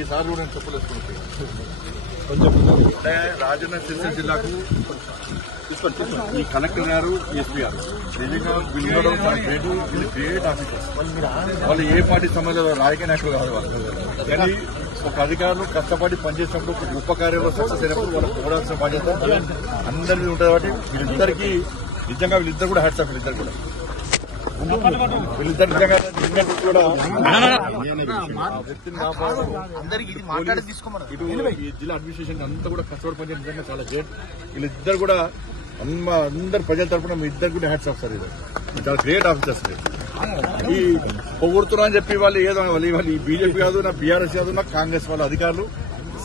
ఈసారి కూడా నేను చెప్పలేసుకుంటున్నాను. రాజన్న సిరిసిల్ల జిల్లాకు ఈ కలెక్టర్ గారు, ఎస్పీ గారు నిజంగా వీళ్ళు గ్రేట్ ఆఫీసర్స్. వాళ్ళు ఏ పార్టీ సంబంధం రాజకీయ నాయకులు కాదు వాళ్ళు. కానీ ఒక అధికారులు కష్టపడి పనిచేసినప్పుడు ఒక గొప్ప కార్యంలో సక్సెస్ అయినప్పుడు వాళ్ళకి చూడాల్సిన బాధ్యత అందరి మీద ఉంటుంది. కాబట్టి వీళ్ళిద్దరికీ నిజంగా వీళ్ళిద్దరు కూడా హ్యాట్స్ ఆఫ్. వీళ్ళిద్దరు కూడా నిజంగా కూడా వ్యక్తిని కాపాడడం ఇటు ఈ జిల్లా అడ్మినిస్ట్రేషన్ అంతా కూడా కష్టపడి పనిచేయడం నిజంగా చాలా గ్రేట్. వీళ్ళిద్దరు కూడా అందరు ప్రజల తరఫున మీ ఇద్దరు కూడా హ్యాట్స్ ఆఫ్ సార్. ఇది చాలా గ్రేట్ ఆఫీసర్స్. ఈ పొగుడుతున్నా అని చెప్పి వాళ్ళు ఏదో వాళ్ళు ఈ బీజేపీ కాదు, నా బీఆర్ఎస్ కాదు, నా కాంగ్రెస్ వాళ్ళ అధికారులు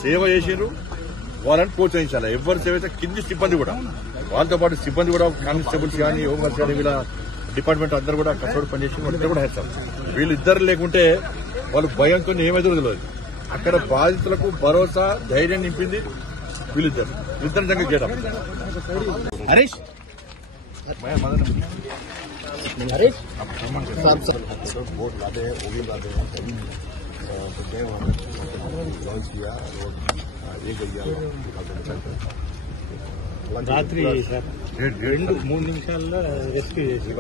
సేవ చేసిరు. వాళ్ళని ప్రోత్సహించాలి. ఎవరు సేవ అయితే కింది సిబ్బంది కూడా, వాళ్ళతో పాటు సిబ్బంది కూడా కానిస్టేబుల్స్ కానీ, హోంగార్డ్స్ కానీ, వీళ్ళ డిపార్ట్మెంట్ అందరూ కూడా కష్టపడి పనిచేసి వాళ్ళిద్దరు కూడా హ్యాట్స్ ఆఫ్. వీళ్ళిద్దరు లేకుంటే వాళ్ళు భయంతో ఏమైతే తెలియదు. అక్కడ బాధితులకు భరోసా, ధైర్యం నింపింది వీళ్ళిద్దరు నిజంగా చేయడం. हरीश वोट लादे हैं, वो भी लादे हैं, तो गए वहाँ लॉन्च किया और ये गया रात्रि सर 2-3 నిమిషాల్లో రెస్క్యూ చేసి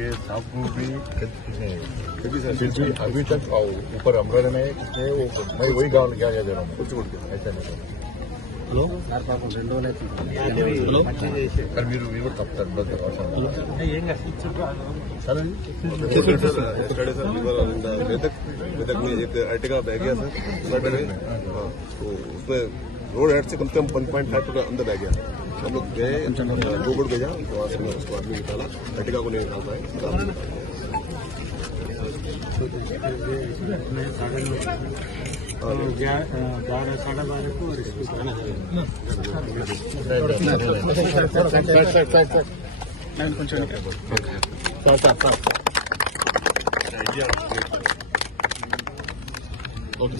ये साहब को भी फिर भी अभी तक ऊपर अमराना में मैं वही गाँव क्या जा रहा हूँ कुछ ऐसा नहीं. మీరు కూడా తప్పుతారు मेदक में एक अर्टिगा बह गया सर फ्लड में, तो उसमें रोड हेड से कम से कम 1.5 फुट अंदर बह गया. हम लोग गए, 2 बोट भेजा, तो उसको आदमी निकाला, अर्टिगा को नहीं निकाल पाए. 11:30 को रेस्क्यू करना है. ఓకే